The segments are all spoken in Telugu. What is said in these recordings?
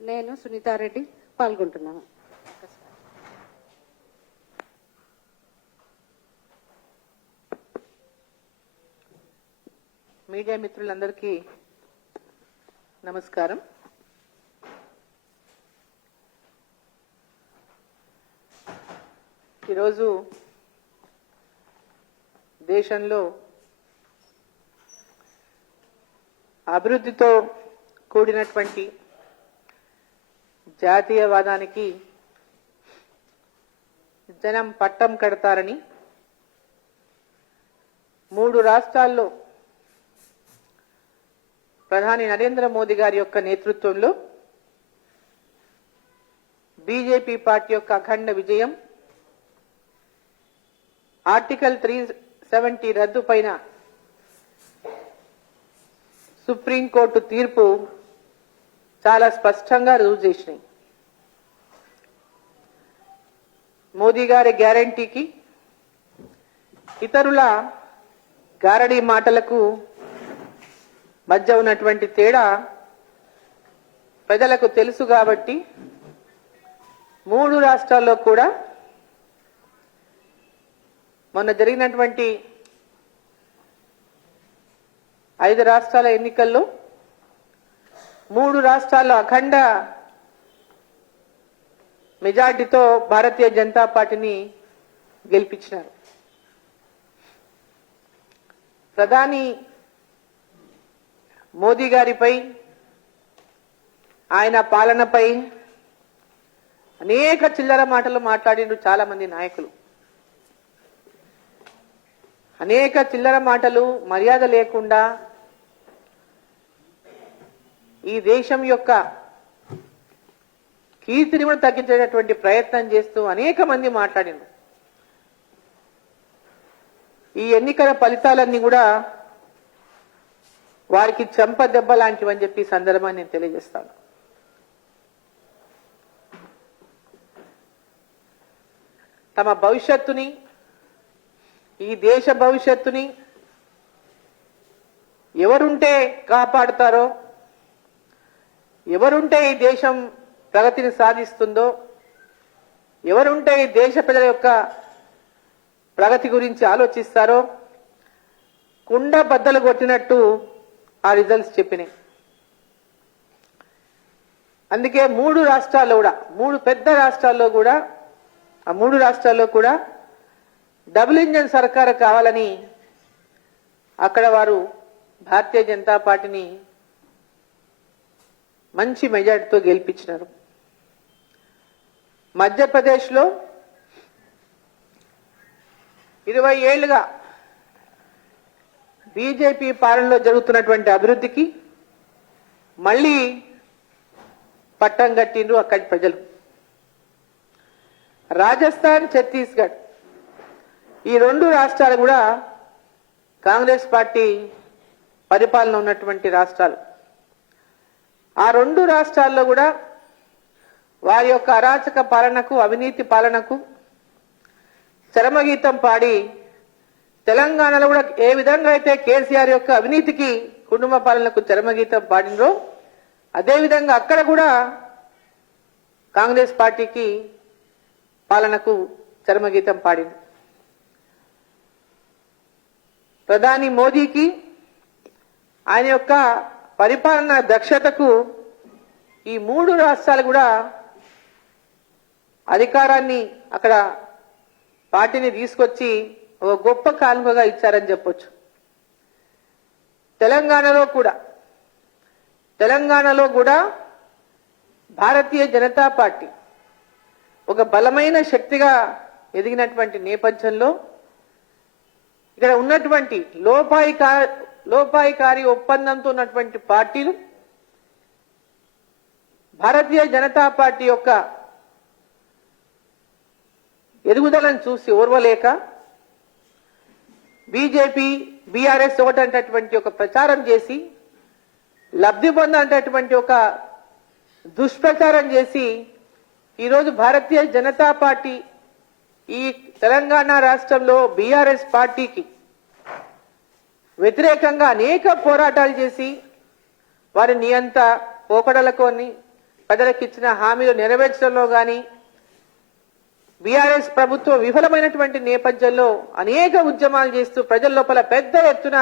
నేను సునీతారెడ్డి పాల్గొంటున్నాను. మీడియా మిత్రులందరికీ నమస్కారం. ఈరోజు దేశంలో అభివృద్ధితో కూడినటువంటి జాతీయవాదానికి జనం పట్టం కడతారని 3 రాష్ట్రాల్లో ప్రధాని నరేంద్ర మోదీ గారి యొక్క నేతృత్వంలో బీజేపీ పార్టీ యొక్క అఖండ విజయం, ఆర్టికల్ 370 రద్దు పైన సుప్రీంకోర్టు తీర్పు చాలా స్పష్టంగా రుజువు చేసినాయి. మోదీ గారి గ్యారంటీకి ఇతరుల గారడీ మాటలకు మధ్య ఉన్నటువంటి తేడా ప్రజలకు తెలుసు కాబట్టి 3 రాష్ట్రాల్లో కూడా మొన్న జరిగినటువంటి 5 రాష్ట్రాల ఎన్నికల్లో 3 రాష్ట్రాల్లో అఖండ మెజార్టీతో భారతీయ జనతా పార్టీని గెలిపించినారు. ప్రధాని మోదీ గారిపై, ఆయన పాలనపై అనేక చిల్లర మాటలు మాట్లాడిండ్రు చాలా మంది నాయకులు. అనేక చిల్లర మాటలు, మర్యాద లేకుండా ఈ దేశం యొక్క కీర్తిని కూడా తగ్గించేటటువంటి ప్రయత్నం చేస్తూ అనేక మంది మాట్లాడిండ్రు. ఈ ఎన్నికల ఫలితాలన్నీ కూడా వారికి చెంప దెబ్బ లాంటివని చెప్పి ఈ సందర్భాన్ని నేను తెలియజేస్తాను. తమ భవిష్యత్తుని, ఈ దేశ భవిష్యత్తుని ఎవరుంటే కాపాడుతారో, ఎవరుంటే ఈ దేశం ప్రగతిని సాధిస్తుందో, ఎవరుంటే ఈ దేశ ప్రజల యొక్క ప్రగతి గురించి ఆలోచిస్తారో కుండ బద్దలు కొట్టినట్టు ఆ రిజల్ట్స్ చెప్పినాయి. అందుకే 3 రాష్ట్రాల్లో కూడా, 3 పెద్ద రాష్ట్రాల్లో కూడా, ఆ 3 రాష్ట్రాల్లో కూడా డబుల్ ఇంజన్ సర్కారు కావాలని అక్కడ వారు భారతీయ జనతా పార్టీని మంచి మెజార్టీతో గెలిపించినారు. మధ్యప్రదేశ్లో 20 ఏళ్లుగా బీజేపీ పాలనలో జరుగుతున్నటువంటి అభివృద్ధికి మళ్ళీ పట్టం కట్టిండ్రు అక్కడి ప్రజలు. రాజస్థాన్, ఛత్తీస్గఢ్ ఈ 2 రాష్ట్రాలు కూడా కాంగ్రెస్ పార్టీ పరిపాలన ఉన్నటువంటి రాష్ట్రాలు. ఆ 2 రాష్ట్రాల్లో కూడా వారి యొక్క అరాచక పాలనకు, అవినీతి పాలనకు చరమగీతం పాడి, తెలంగాణలో కూడా ఏ విధంగా అయితే కేసీఆర్ యొక్క అవినీతికి, కుటుంబ పాలనకు చరమగీతం పాడినరో అదేవిధంగా అక్కడ కూడా కాంగ్రెస్ పార్టీకి పాలనకు చరమగీతం పాడింది. ప్రధాని మోదీకి, ఆయన యొక్క పరిపాలన దక్షతకు ఈ 3 రాష్ట్రాలు కూడా అధికారాన్ని, అక్కడ పార్టీని తీసుకొచ్చి ఒక గొప్ప కానుకగా ఇచ్చారని చెప్పొచ్చు. తెలంగాణలో కూడా భారతీయ జనతా పార్టీ ఒక బలమైన శక్తిగా ఎదిగినటువంటి నేపథ్యంలో ఇక్కడ ఉన్నటువంటి లోపాయికారి ఒప్పందంతో ఉన్నటువంటి పార్టీలు భారతీయ జనతా పార్టీ యొక్క ఎదుగుదలను చూసి ఓర్వలేక బీజేపీ, బీఆర్ఎస్ ఒకటంటటువంటి ఒక ప్రచారం చేసి, లబ్ధి పొందేటటువంటి ఒక దుష్ప్రచారం చేసి ఈరోజు భారతీయ జనతా పార్టీ ఈ తెలంగాణ రాష్ట్రంలో బీఆర్ఎస్ పార్టీకి వ్యతిరేకంగా అనేక పోరాటాలు చేసి వారిని అంత పోకడలకొని ప్రజలకు ఇచ్చిన హామీలు నెరవేర్చడంలో కానీ బీఆర్ఎస్ ప్రభుత్వం విఫలమైనటువంటి నేపథ్యంలో అనేక ఉద్యమాలు చేస్తూ ప్రజల లోపల పెద్ద ఎత్తున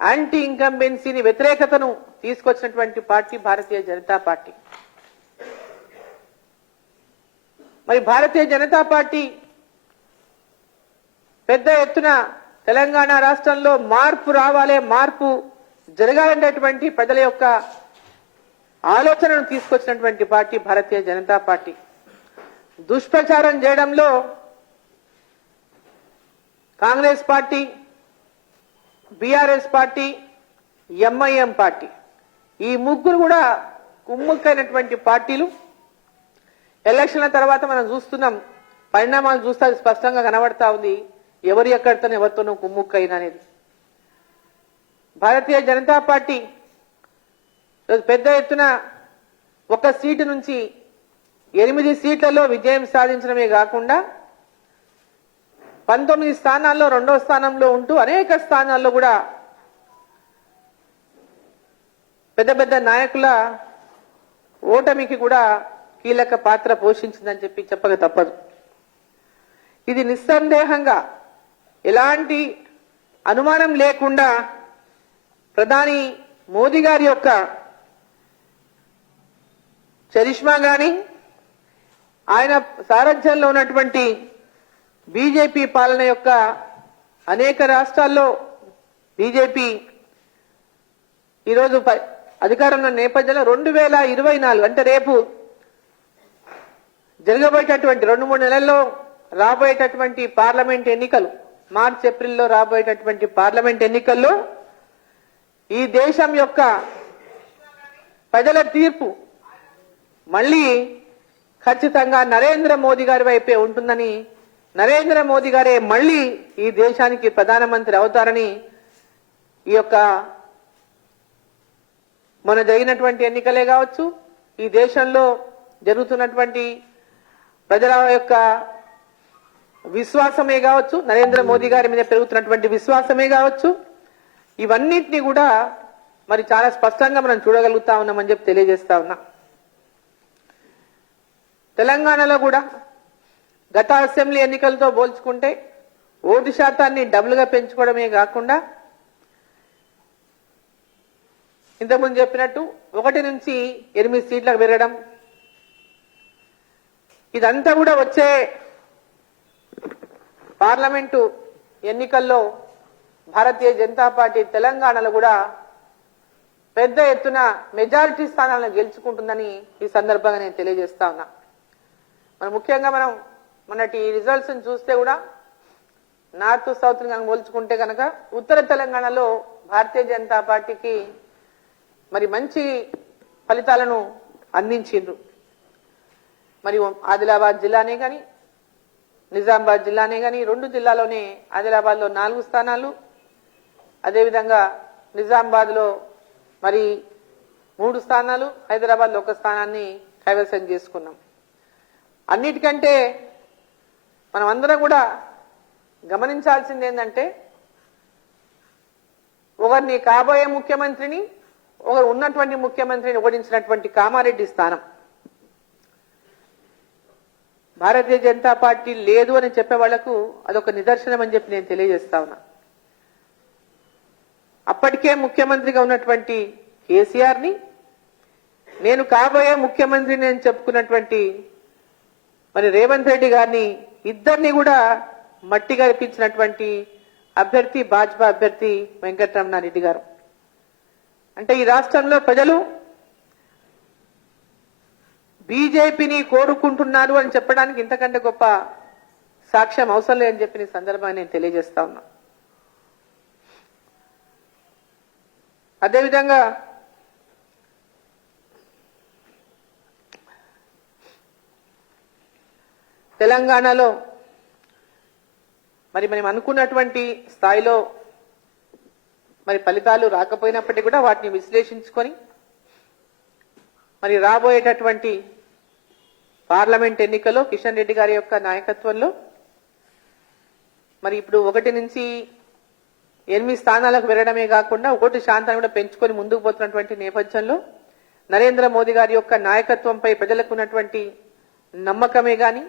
యాంటీ ఇన్కంబెన్సీని వ్యతిరేకతను తీసుకొచ్చినటువంటి పార్టీ భారతీయ జనతా పార్టీ. మరి భారతీయ జనతా పార్టీ పెద్ద ఎత్తున తెలంగాణ రాష్ట్రంలో మార్పు రావాలి, మార్పు జరగాలనేటువంటి ప్రజల యొక్క ఆలోచనను తీసుకొచ్చినటువంటి పార్టీ భారతీయ జనతా పార్టీ. దుష్ప్రచారం చేయడంలో Congress party, BRS party, MIM party ఈ ముగ్గురు కూడా కుమ్ముక్కైనటువంటి పార్టీలు. ఎలక్షన్ల తర్వాత మనం చూస్తున్నాం, పరిణామాలు చూస్తే స్పష్టంగా కనబడతా ఉంది ఎవరు ఎక్కడితోనో ఎవరితోనూ కుమ్ముక్కైన అనేది. భారతీయ జనతా పార్టీ పెద్ద ఎత్తున ఒక సీటు నుంచి 8 సీట్లలో విజయం సాధించడమే కాకుండా 19 స్థానాల్లో 2వ స్థానంలో ఉంటూ అనేక స్థానాల్లో కూడా పెద్ద పెద్ద నాయకుల ఓటమికి కూడా కీలక పాత్ర పోషించిందని చెప్పక తప్పదు. ఇది నిస్సందేహంగా ఎలాంటి అనుమానం లేకుండా ప్రధాని మోదీ గారి యొక్క చరిష్మా గాని ఆయన సారథ్యంలో ఉన్నటువంటి బీజేపీ పాలన యొక్క అనేక రాష్ట్రాల్లో బీజేపీ ఈరోజు అధికారంలో నేపథ్యంలో 2024 అంటే రేపు జరగబోయేటటువంటి 2-3 నెలల్లో రాబోయేటటువంటి పార్లమెంట్ ఎన్నికలు, మార్చి ఏప్రిల్లో రాబోయేటటువంటి పార్లమెంట్ ఎన్నికల్లో ఈ దేశం యొక్క ప్రజల తీర్పు మళ్ళీ ఖచ్చితంగా నరేంద్ర మోదీ గారి వైపే ఉంటుందని, నరేంద్ర మోదీ గారే మళ్ళీ ఈ దేశానికి ప్రధానమంత్రి అవుతారని ఈ యొక్క మొన్న జరిగినటువంటి ఎన్నికలే కావచ్చు, ఈ దేశంలో జరుగుతున్నటువంటి ప్రజల యొక్క విశ్వాసమే కావచ్చు, నరేంద్ర మోదీ గారి మీద పెరుగుతున్నటువంటి విశ్వాసమే కావచ్చు, ఇవన్నిటినీ కూడా మరి చాలా స్పష్టంగా మనం చూడగలుగుతా ఉన్నామని చెప్పి తెలియజేస్తా ఉన్నా. తెలంగాణలో కూడా గత అసెంబ్లీ ఎన్నికలతో పోల్చుకుంటే ఓటు శాతాన్ని డబుల్గా పెంచుకోవడమే కాకుండా ఇంతకుముందు చెప్పినట్టు 1 నుంచి 8 సీట్లకు పెరగడం, ఇదంతా కూడా వచ్చే పార్లమెంటు ఎన్నికల్లో భారతీయ జనతా పార్టీ తెలంగాణలో కూడా పెద్ద ఎత్తున మెజారిటీ స్థానాలను గెలుచుకుంటుందని ఈ సందర్భంగా నేను తెలియజేస్తా ఉన్నా. మరి ముఖ్యంగా మనం మొన్నటి రిజల్ట్స్ చూస్తే కూడా నార్త్ సౌత్ కనుక పోల్చుకుంటే కనుక ఉత్తర తెలంగాణలో భారతీయ జనతా పార్టీకి మరి మంచి ఫలితాలను అందించిండ్రు. మరి ఆదిలాబాద్ జిల్లానే కానీ నిజామాబాద్ జిల్లానే కానీ 2 జిల్లాలోనే ఆదిలాబాద్లో 4 స్థానాలు, అదేవిధంగా నిజామాబాద్లో మరి 3 స్థానాలు, హైదరాబాద్లో 1 స్థానాన్ని కైవసం చేసుకున్నాం. అన్నిటికంటే మనం అందరం కూడా గమనించాల్సింది ఏంటంటే ఒకరిని కాబోయే ముఖ్యమంత్రిని, ఒకరు ఉన్నటువంటి ముఖ్యమంత్రిని ఓడించినటువంటి కామారెడ్డి స్థానం. భారతీయ జనతా పార్టీ లేదు అని చెప్పే వాళ్లకు అదొక నిదర్శనం అని చెప్పి నేను తెలియజేస్తా ఉన్నా. అప్పటికే ముఖ్యమంత్రిగా ఉన్నటువంటి కేసీఆర్ ని, నేను కాబోయే ముఖ్యమంత్రిని అని చెప్పుకున్నటువంటి మరి రేవంత్ రెడ్డి గారిని, ఇద్దరిని కూడా మట్టి గరిపించినటువంటి అభ్యర్థి భాజపా అభ్యర్థి వెంకటరమణారెడ్డి గారు. అంటే ఈ రాష్ట్రంలో ప్రజలు బీజేపీని కోరుకుంటున్నారు అని చెప్పడానికి ఇంతకంటే గొప్ప సాక్ష్యం అవసరం లేదని చెప్పిన సందర్భాన్ని నేను తెలియజేస్తా ఉన్నా. అదేవిధంగా తెలంగాణలో మరి మనం అనుకున్నటువంటి స్థాయిలో మరి ఫలితాలు రాకపోయినప్పటికీ కూడా వాటిని విశ్లేషించుకొని మరి రాబోయేటటువంటి పార్లమెంట్ ఎన్నికల్లో కిషన్ రెడ్డి గారి యొక్క నాయకత్వంలో మరి ఇప్పుడు 1 నుంచి 8 స్థానాలకు వెళ్ళడమే కాకుండా 1 శాతాన్ని కూడా పెంచుకొని ముందుకు పోతున్నటువంటి నేపథ్యంలో నరేంద్ర మోదీ గారి యొక్క నాయకత్వంపై ప్రజలకు ఉన్నటువంటి నమ్మకమే గాని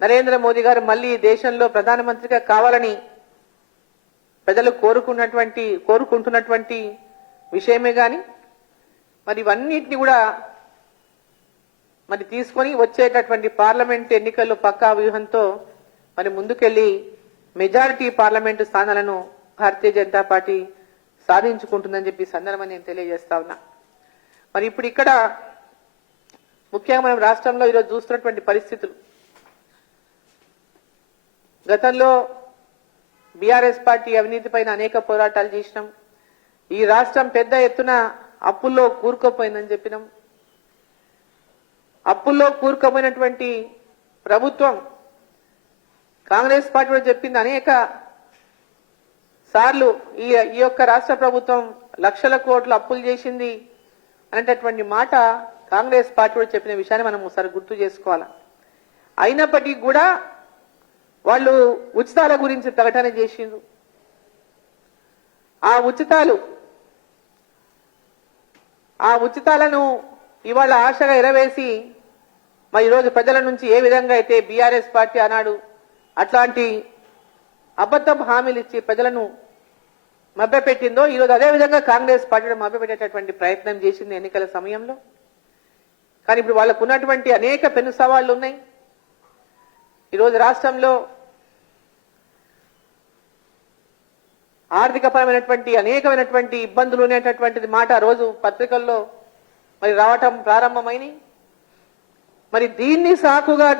నరేంద్ర మోదీ గారు మళ్ళీ దేశంలో ప్రధానమంత్రిగా కావాలని ప్రజలు కోరుకుంటున్నటువంటి విషయమే గాని మరి ఇవన్నిటిని కూడా మరి తీసుకొని వచ్చేటటువంటి పార్లమెంట్ ఎన్నికల్లో పక్కా వ్యూహంతో మరి ముందుకెళ్లి మెజారిటీ పార్లమెంటు స్థానాలను భారతీయ జనతా పార్టీ సాధించుకుంటుందని చెప్పి సందర్భంగా నేను తెలియజేస్తా ఉన్నా. మరి ఇప్పుడు ఇక్కడ ముఖ్యంగా మనం రాష్ట్రంలో ఈరోజు చూస్తున్నటువంటి పరిస్థితులు, గతంలో బీఆర్ఎస్ పార్టీ అవినీతి పైన అనేక పోరాటాలు చేసినాం. ఈ రాష్ట్రం పెద్ద ఎత్తున అప్పుల్లో కూరుకుపోయిందని చెప్పినాం. అప్పుల్లో కూరుకుపోయినటువంటి ప్రభుత్వం కాంగ్రెస్ పార్టీ కూడా చెప్పింది అనేక సార్లు ఈ యొక్క రాష్ట్ర ప్రభుత్వం లక్షల కోట్ల అప్పులు చేసింది అనేటటువంటి మాట కాంగ్రెస్ పార్టీ కూడా చెప్పిన విషయాన్ని మనం ఒకసారి గుర్తు చేసుకోవాలి. అయినప్పటికీ కూడా వాళ్ళు ఉచితాల గురించి ప్రకటన చేసిండ్రు. ఆ ఉచితాలను ఇవాళ ఆశగా ఎరవేసి మరి ఈరోజు ప్రజల నుంచి ఏ విధంగా అయితే బీఆర్ఎస్ పార్టీ అన్నాడు అట్లాంటి అబద్ధపు హామీలు ఇచ్చి ప్రజలను మభ్యపెట్టిందో ఈరోజు అదే విధంగా కాంగ్రెస్ పార్టీ మభ్యపెట్టేటటువంటి ప్రయత్నం చేసింది ఎన్నికల సమయంలో. కానీ ఇప్పుడు వాళ్ళకు ఉన్నటువంటి అనేక పెను సవాళ్లు ఉన్నాయి. ఈరోజు రాష్ట్రంలో ఆర్థికపరమైనటువంటి అనేకమైనటువంటి ఇబ్బందులు అనేటటువంటిది మాట రోజు పత్రికల్లో మరి రావటం ప్రారంభమైనవి. మరి దీన్ని సాకుగా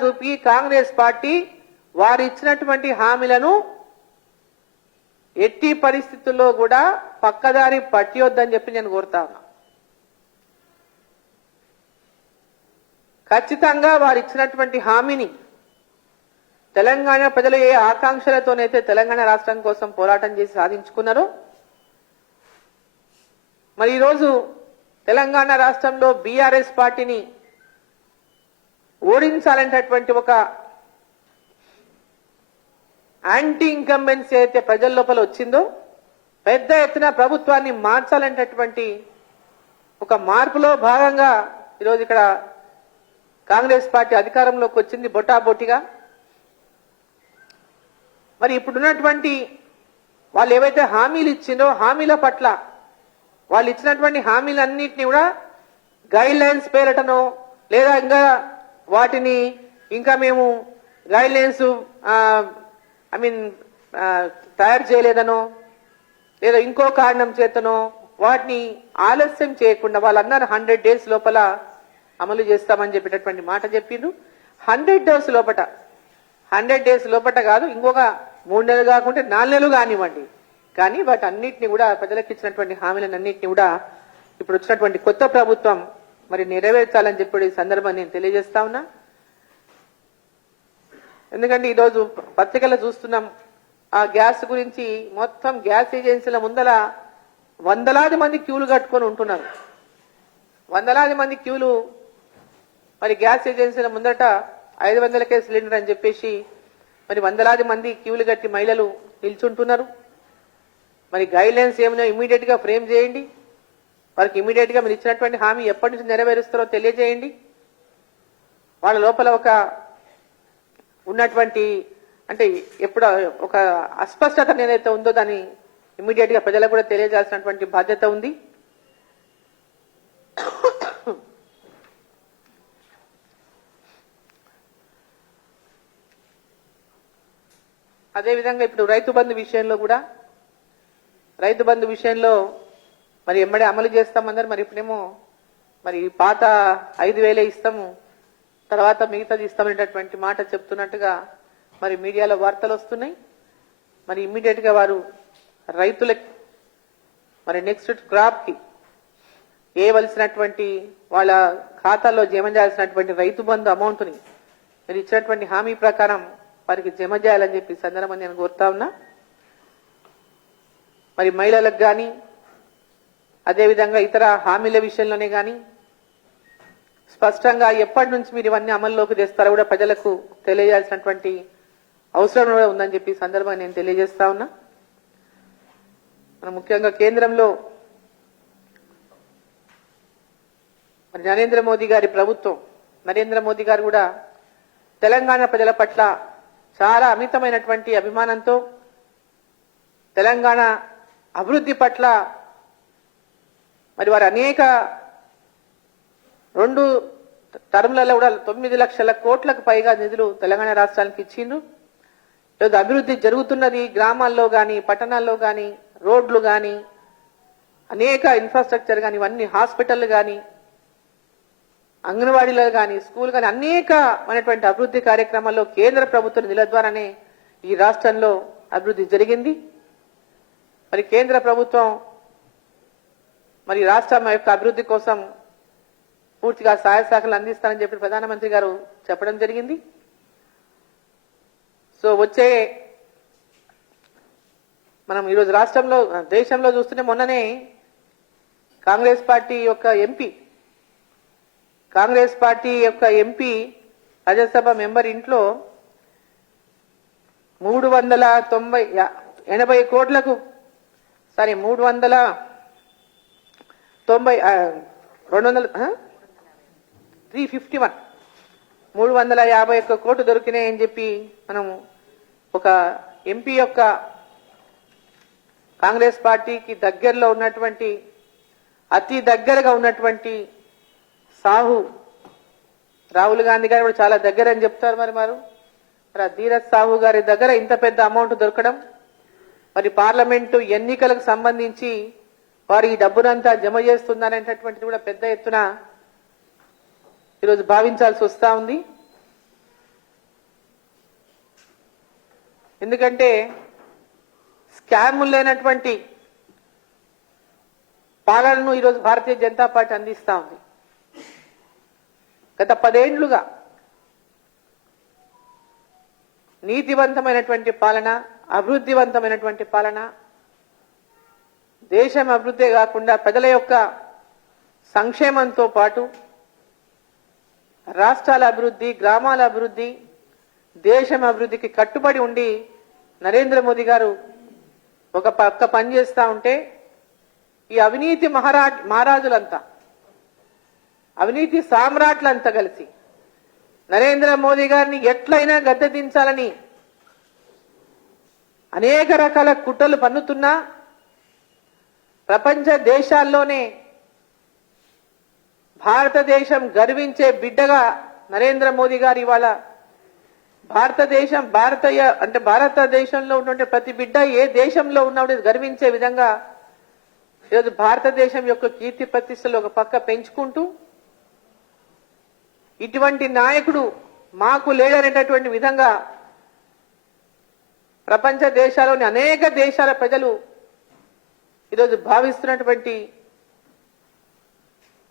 చూపి కాంగ్రెస్ పార్టీ వారు ఇచ్చినటువంటి హామీలను ఎట్టి పరిస్థితుల్లో కూడా పక్కదారి పట్టియొద్దని చెప్పి నేను కోరుతా ఉన్నా. ఖచ్చితంగా వారు ఇచ్చినటువంటి హామీని తెలంగాణ ప్రజలు ఏ ఆకాంక్షలతోనైతే తెలంగాణ రాష్ట్రం కోసం పోరాటం చేసి సాధించుకున్నారో మరి ఈరోజు తెలంగాణ రాష్ట్రంలో బీఆర్ఎస్ పార్టీని ఓడించాలనేటటువంటి ఒక యాంటీ ఇన్కంబెన్సీ అయితే ప్రజల లోపల వచ్చిందో పెద్ద ఎత్తున ప్రభుత్వాన్ని మార్చాలనేటటువంటి ఒక మార్పులో భాగంగా ఈరోజు ఇక్కడ కాంగ్రెస్ పార్టీ అధికారంలోకి వచ్చింది బొటాబొటిగా. మరి ఇప్పుడున్నటువంటి వాళ్ళు ఏవైతే హామీలు ఇచ్చిందో హామీల పట్ల వాళ్ళు ఇచ్చినటువంటి హామీలన్నింటినీ కూడా గైడ్ లైన్స్ పేరటనో లేదా ఇంకా వాటిని ఇంకా మేము గైడ్ లైన్స్ తయారు చేయలేదనో లేదా ఇంకో కారణం చేతనో వాటిని ఆలస్యం చేయకుండా వాళ్ళన్నారు 100 days లోపల అమలు చేస్తామని చెప్పేటటువంటి మాట చెప్పిండ్రు. 100 days లోపట కాదు, ఇంకొక 3 నెలలు కాకుంటే 4 నెలలు కానివ్వండి, కానీ వాటి అన్నింటినీ కూడా ప్రజలకు ఇచ్చినటువంటి హామీలన్నింటినీ కూడా ఇప్పుడు వచ్చినటువంటి కొత్త ప్రభుత్వం మరి నెరవేర్చాలని చెప్పి ఈ సందర్భాన్ని నేను తెలియజేస్తా ఉన్నా. ఎందుకంటే ఈరోజు పత్రికల్లో చూస్తున్నాం ఆ గ్యాస్ గురించి, మొత్తం గ్యాస్ ఏజెన్సీల ముందల వందలాది మంది క్యూలు కట్టుకొని ఉంటున్నారు. వందలాది మంది క్యూలు మరి గ్యాస్ ఏజెన్సీల ముందట 500కే సిలిండర్ అని చెప్పేసి మరి వందలాది మంది క్యూలు కట్టి మహిళలు నిల్చుంటున్నారు. మరి గైడ్ లైన్స్ ఏమైనా ఇమీడియట్ గా ఫ్రేమ్ చేయండి, వారికి ఇమీడియట్ గా మీరు ఇచ్చినటువంటి హామీ ఎప్పటి నుంచి నెరవేరుస్తారో తెలియజేయండి. వాళ్ళ లోపల ఒక ఉన్నటువంటి అంటే ఎప్పుడు ఒక అస్పష్టత ఏదైతే ఉందో దాన్ని ఇమీడియట్ గా ప్రజలకు కూడా తెలియజేయాల్సినటువంటి బాధ్యత ఉంది. అదేవిధంగా ఇప్పుడు రైతు బంధు విషయంలో మరి ఎమ్మడే అమలు చేస్తామన్నారు. మరి ఇప్పుడేమో మరి పాత 5,000 ఇస్తాము, తర్వాత మిగతాది ఇస్తామనేటటువంటి మాట చెప్తున్నట్టుగా మరి మీడియాలో వార్తలు వస్తున్నాయి. మరి ఇమ్మీడియట్ గా వారు రైతులకి మరి నెక్స్ట్ క్రాప్ కి ఏవలసినటువంటి వాళ్ళ ఖాతాల్లో జమ చేయాల్సినటువంటి రైతు బంధు అమౌంట్ ని మీరు ఇచ్చినటువంటి హామీ ప్రకారం వారికి జమ చేయాలని చెప్పి సందర్భంగా నేను కోరుతా ఉన్నా. మరి మహిళలకు కానీ అదేవిధంగా ఇతర హామీల విషయంలోనే కానీ స్పష్టంగా ఎప్పటి నుంచి మీరు ఇవన్నీ అమల్లోకి తెస్తారో కూడా ప్రజలకు తెలియజేయాల్సినటువంటి అవసరం కూడా ఉందని చెప్పి సందర్భంగా నేను తెలియజేస్తా ఉన్నా. మన ముఖ్యంగా కేంద్రంలో మరి నరేంద్ర మోదీ గారి ప్రభుత్వం, నరేంద్ర మోదీ గారు కూడా తెలంగాణ ప్రజల పట్ల చాలా అమితమైనటువంటి అభిమానంతో తెలంగాణ అభివృద్ధి పట్ల మరి వారు అనేక 2 టర్ములలో కూడా 9 లక్షల కోట్లకు పైగా నిధులు తెలంగాణ రాష్ట్రానికి ఇచ్చిండ్రు. ఈరోజు అభివృద్ధి జరుగుతున్నది. గ్రామాల్లో కానీ, పట్టణాల్లో కానీ, రోడ్లు కానీ, అనేక ఇన్ఫ్రాస్ట్రక్చర్ కానీ, ఇవన్నీ హాస్పిటల్ కానీ, అంగన్వాడీలో కానీ, స్కూల్ కానీ అనేకమైనటువంటి అభివృద్ధి కార్యక్రమాల్లో కేంద్ర ప్రభుత్వ నిధుల ద్వారానే ఈ రాష్ట్రంలో అభివృద్ధి జరిగింది. మరి కేంద్ర ప్రభుత్వం మరి రాష్ట్రం యొక్క అభివృద్ధి కోసం పూర్తిగా సహాయ సహకారాలు అందిస్తానని చెప్పి ప్రధానమంత్రి గారు చెప్పడం జరిగింది. సో మనం ఈరోజు రాష్ట్రంలో, దేశంలో చూస్తుంటే మొన్ననే కాంగ్రెస్ పార్టీ యొక్క ఎంపీ రాజ్యసభ మెంబర్ ఇంట్లో 380 కోట్లకు 351 కోట్లు దొరికినాయని చెప్పి మనం ఒక ఎంపీ యొక్క కాంగ్రెస్ పార్టీకి దగ్గరలో ఉన్నటువంటి, అతి దగ్గరగా ఉన్నటువంటి రాహుల్ గాంధీ గారు కూడా చాలా దగ్గర అని చెప్తారు. మరి ధీరజ్ సాహు గారి దగ్గర ఇంత పెద్ద అమౌంట్ దొరకడం, మరి పార్లమెంటు ఎన్నికలకు సంబంధించి వారు ఈ డబ్బునంతా జమ చేస్తున్నారనేటటువంటిది కూడా పెద్ద ఎత్తున ఈరోజు భావించాల్సి వస్తా ఉంది. ఎందుకంటే స్కాములు లేనటువంటి పాలనను ఈరోజు భారతీయ జనతా పార్టీ అందిస్తా ఉంది. గత 10 ఏళ్లుగా నీతివంతమైనటువంటి పాలన, అభివృద్ధివంతమైనటువంటి పాలన, దేశం అభివృద్ధి కాకుండా ప్రజల యొక్క సంక్షేమంతో పాటు రాష్ట్రాల అభివృద్ధి, గ్రామాల అభివృద్ధి, దేశం అభివృద్ధికి కట్టుబడి ఉండి నరేంద్ర మోదీ గారు ఒక పక్క పనిచేస్తా ఉంటే ఈ అవినీతి మహారాజులంతా, అవినీతి సామ్రాట్లంతా కలిసి నరేంద్ర మోదీ గారిని ఎట్లయినా గద్దె దించాలని అనేక రకాల కుట్రలు పన్నుతున్నా ప్రపంచ దేశాల్లోనే భారతదేశం గర్వించే బిడ్డగా నరేంద్ర మోదీ గారు ఇవాళ భారతదేశంలో ఉన్నటువంటి ప్రతి బిడ్డ ఏ దేశంలో ఉన్నప్పుడు గర్వించే విధంగా ఈరోజు భారతదేశం యొక్క కీర్తి ప్రతిష్టలు ఒక పక్క పెంచుకుంటూ ఇటువంటి నాయకుడు మాకు లేడనేటటువంటి విధంగా ప్రపంచ దేశాల్లోని అనేక దేశాల ప్రజలు ఈరోజు భావిస్తున్నటువంటి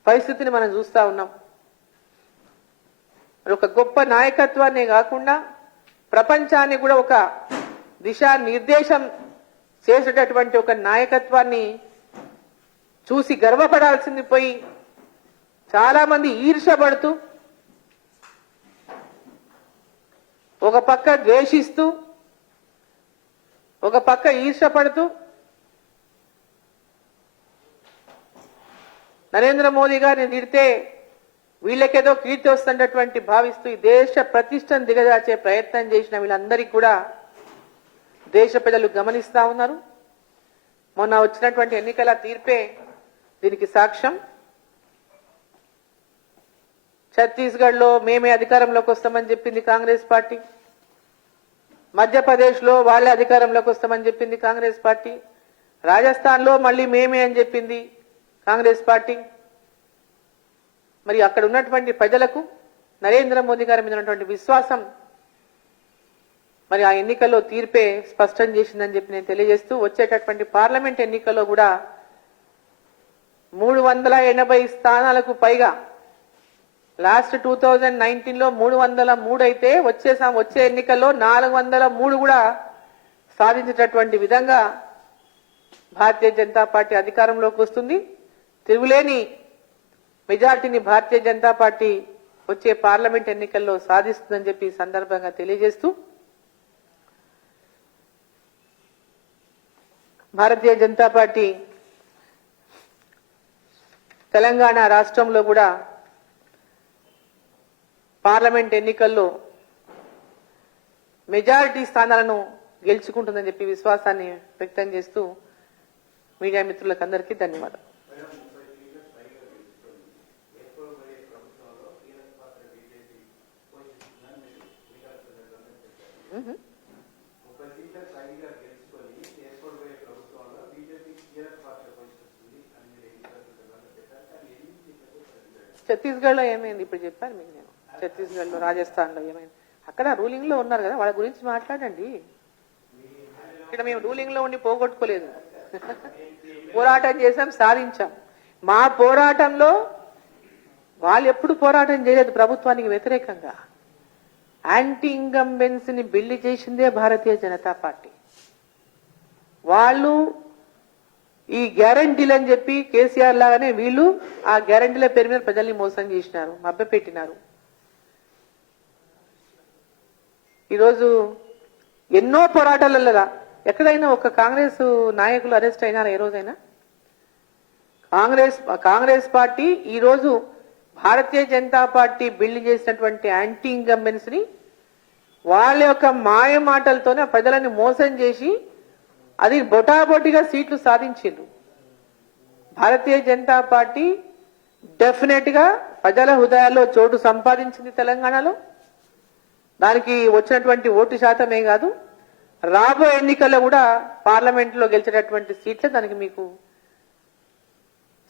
పరిస్థితిని మనం చూస్తా ఉన్నాం. ఒక గొప్ప నాయకత్వాన్ని కాకుండా ప్రపంచాన్ని కూడా ఒక దిశానిర్దేశం చేసేటటువంటి ఒక నాయకత్వాన్ని చూసి గర్వపడాల్సింది పోయి చాలా మంది ఈర్ష్యపడుతూ, ఒక పక్క ద్వేషిస్తూ, ఒక పక్క ఈర్ష్యపడుతూ నరేంద్ర మోదీ గారిని తిడితే వీళ్ళకేదో కీర్తి వస్తున్నటువంటి భావిస్తూ ఈ దేశ ప్రతిష్టను దిగజార్చే ప్రయత్నం చేసిన వీళ్ళందరికీ కూడా దేశ ప్రజలు గమనిస్తా ఉన్నారు. మొన్న వచ్చినటువంటి ఎన్నికల తీర్పే దీనికి సాక్ష్యం. ఛత్తీస్గఢ్ లో మేమే అధికారంలోకి వస్తామని చెప్పింది కాంగ్రెస్ పార్టీ, మధ్యప్రదేశ్ లో వాళ్ళే అధికారంలోకి వస్తామని చెప్పింది కాంగ్రెస్ పార్టీ, రాజస్థాన్ లో మళ్ళీ మేమే అని చెప్పింది కాంగ్రెస్ పార్టీ. మరి అక్కడ ఉన్నటువంటి ప్రజలకు నరేంద్ర మోదీ గారి మీద ఉన్నటువంటి విశ్వాసం మరి ఆ ఎన్నికల్లో తీర్పే స్పష్టం చేసిందని చెప్పి నేను తెలియజేస్తూ, వచ్చేటటువంటి పార్లమెంట్ ఎన్నికల్లో కూడా 380 స్థానాలకు పైగా, లాస్ట్ 2019లో 303 అయితే వచ్చే ఎన్నికల్లో 403 కూడా సాధించేటటువంటి విధంగా భారతీయ జనతా పార్టీ అధికారంలోకి వస్తుంది. తిరుగులేని మెజార్టీని భారతీయ జనతా పార్టీ వచ్చే పార్లమెంట్ ఎన్నికల్లో సాధిస్తుందని చెప్పి ఈ సందర్భంగా తెలియజేస్తూ, భారతీయ జనతా పార్టీ తెలంగాణ రాష్ట్రంలో కూడా పార్లమెంట్ ఎన్నికల్లో మెజారిటీ స్థానాలను గెలుచుకుంటుందని చెప్పి విశ్వాసాన్ని వ్యక్తం చేస్తూ మీడియా మిత్రులకు అందరికీ ధన్యవాదాలు. ఛత్తీస్గఢ్ లో ఏమైంది ఇప్పుడు చెప్పాను మీకు నేను. ఛత్తీస్గఢ్ లో, రాజస్థాన్ లో ఏమైంది, అక్కడ రూలింగ్ లో ఉన్నారు కదా, వాళ్ళ గురించి మాట్లాడండి. ఇక్కడ మేము రూలింగ్ లో ఉండి పోగొట్టుకోలేదు, పోరాటం చేశాం, సాధించాం. మా పోరాటంలో వాళ్ళు ఎప్పుడు పోరాటం చేయలేదు ప్రభుత్వానికి వ్యతిరేకంగా. యాంటీ ఇంకంబెన్సీని బిల్డ్ చేసిందే భారతీయ జనతా పార్టీ. వాళ్ళు ఈ గ్యారంటీలు అని చెప్పి కేసీఆర్ లాగానే వీళ్ళు ఆ గ్యారంటీల పేరు మీద ప్రజల్ని మోసం చేసినారు, మభ్యపెట్టినారు. ఈరోజు ఎన్నో పోరాటాలలో ఎక్కడైనా ఒక కాంగ్రెస్ నాయకులు అరెస్ట్ అయినారా ఏ రోజైనా? కాంగ్రెస్ పార్టీ ఈరోజు భారతీయ జనతా పార్టీ బిల్డ్ చేసినటువంటి యాంటీ ఇంకంబెన్స్ ని వాళ్ళ యొక్క మాయ మాటలతోనే ప్రజలని మోసం చేసి అది బొటాబొటిగా సీట్లు సాధించిండ్రు. భారతీయ జనతా పార్టీ డెఫినెట్ గా ప్రజల హృదయాల్లో చోటు సంపాదించింది తెలంగాణలో. దానికి వచ్చినటువంటి ఓటు శాతమే కాదు, రాబోయే ఎన్నికల్లో కూడా పార్లమెంట్ లో గెలిచేటటువంటి సీట్లే దానికి మీకు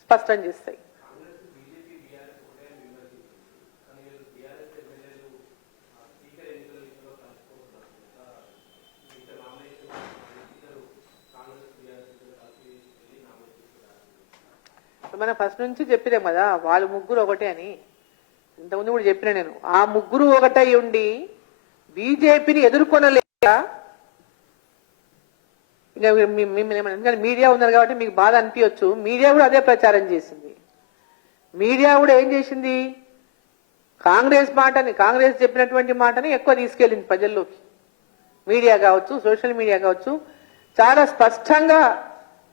స్పష్టం చేస్తాయి. మనం ఫస్ట్ నుంచి చెప్పినాం కదా, వాళ్ళు ముగ్గురు ఒకటే అని. ఇంతకుముందు కూడా చెప్పిన నేను, ఆ ముగ్గురు ఒకటై ఉండి బీజేపీని ఎదుర్కొనలేక, ఎందుకంటే మీడియా ఉన్నారు కాబట్టి మీకు బాధ అనిపించవచ్చు, మీడియా కూడా అదే ప్రచారం చేసింది. మీడియా కూడా ఏం చేసింది, కాంగ్రెస్ చెప్పినటువంటి మాటని ఎక్కువ తీసుకెళ్ళింది ప్రజల్లోకి. మీడియా కావచ్చు, సోషల్ మీడియా కావచ్చు, చాలా స్పష్టంగా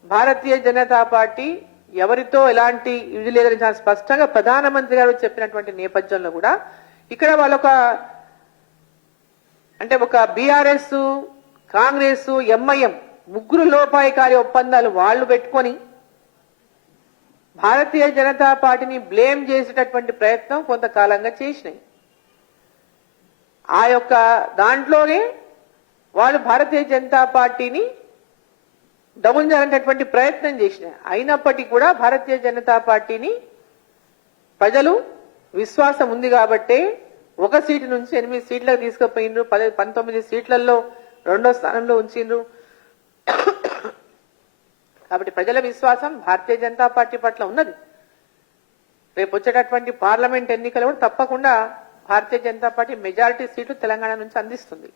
భారతీయ జనతా పార్టీ ఎవరితో ఎలాంటి ఇది లేదని చాలా స్పష్టంగా ప్రధానమంత్రి గారు చెప్పినటువంటి నేపథ్యంలో కూడా ఇక్కడ వాళ్ళొక ఒక బీఆర్ఎస్, కాంగ్రెస్, ఎంఐఎం ముగ్గురు లోపాయకారి ఒప్పందాలు వాళ్ళు పెట్టుకొని భారతీయ జనతా పార్టీని బ్లేమ్ చేసేటటువంటి ప్రయత్నం కొంతకాలంగా చేసినాయి. ఆ యొక్క దాంట్లోనే వాళ్ళు భారతీయ జనతా పార్టీని డౌన్ చేయాలనేటువంటి ప్రయత్నం చేసినాయి. అయినప్పటికీ కూడా భారతీయ జనతా పార్టీని ప్రజలు విశ్వాసం ఉంది కాబట్టి 1 సీటు నుంచి 8 సీట్లకు తీసుకుపోయిండ్రు. 19 సీట్లలో 2వ స్థానంలో ఉంచిండ్రు. కాబట్టి ప్రజల విశ్వాసం భారతీయ జనతా పార్టీ పట్ల ఉన్నది. రేపు వచ్చేటటువంటి పార్లమెంట్ ఎన్నికలు కూడా తప్పకుండా భారతీయ జనతా పార్టీ మెజారిటీ సీట్లు తెలంగాణ నుంచి అందిస్తుంది.